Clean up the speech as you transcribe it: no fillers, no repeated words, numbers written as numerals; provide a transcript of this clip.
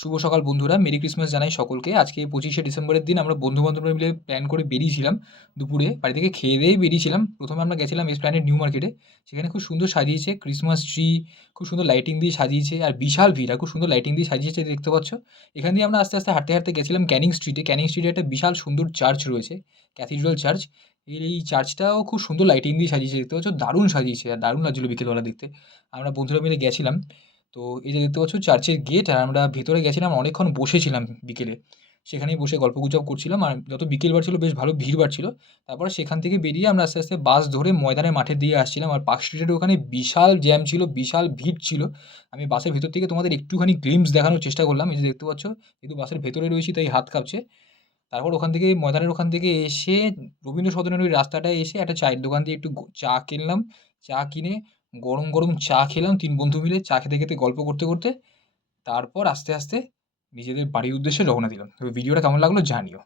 শুভ সকাল বন্ধুরা, merry Christmas জানাই সকলকে। আজকে 25শে ডিসেম্বরের দিন আমরা বন্ধু-বান্ধবরা মিলে প্ল্যান করে বেরিয়েছিলাম। দুপুরে বাড়ি থেকে খেয়ে-দেয়ে বেরিয়েছিলাম। ১ম এ আমরা গেছিলাম এসপ্ল্যানেড নিউ মার্কেটে। সেখানে খুব সুন্দর সাজিয়েছে, ক্রিসমাস ট্রি খুব সুন্দর লাইটিং দিয়ে সাজিয়েছে আর বিশাল ভিড় আর খুব সুন্দর লাইটিং দিয়ে সাজিয়েছে দেখতে পাচ্ছ। এখান দিয়ে আমরা আস্তে, আস্তে হাঁটতে, হাঁটতে গেছিলাম ক্যানিং স্ট্রিটে। ক্যানিং স্ট্রিটে একটা বিশাল সুন্দর চার্চ রয়েছে, ক্যাথিড্রাল চার্চ। এই চার্চটাও খুব সুন্দর লাইটিং দিয়ে সাজিয়েছে দেখতে পাচ্ছ। দারুণ সাজিয়েছে আর দারুণ লাগছিল বিকেলবেলা দেখতে। আমরা বন্ধুরা মিলে গেছিলাম। তো এই যে দেখতে পাচ্ছ চার্চের গেট আর আমরা ভেতরে গেছিলাম, অনেকক্ষণ বসেছিলাম বিকেলে। সেখানেই বসে গল্পগুজব করছিলাম আর যত বিকেল বাড়ছিল বেশ ভালো ভিড় বাড়ছিল। তারপরে সেখান থেকে বেরিয়ে আমরা আস্তে, আস্তে বাস ধরে ময়দানের মাঠের দিকে আসছিলাম আর পার্ক স্ট্রিটের ওখানে বিশাল জ্যাম ছিল, বিশাল ভিড় ছিল। আমি বাসের ভেতর থেকে তোমাদের একটুখানি গ্লিম্পস দেখানোর চেষ্টা করলাম। এই যে দেখতে পাচ্ছ, যেহেতু বাসের ভেতরে রয়েছি তাই হাত কাঁপছে। তারপর ওখান থেকে ময়দানের ওখান থেকে এসে রবীন্দ্র সদনের ওই রাস্তাটায় এসে একটা চায়ের দোকান দিয়ে একটু চা কিনলাম। চা কিনে গরম, গরম চা খেলাম ৩ বন্ধু মিলে। চা খেতে, খেতে গল্প করতে, করতে তারপর আস্তে, আস্তে নিজেদের বাড়ির উদ্দেশ্যে রওনা দিলাম। তবে ভিডিওটা কেমন লাগলো জানিও।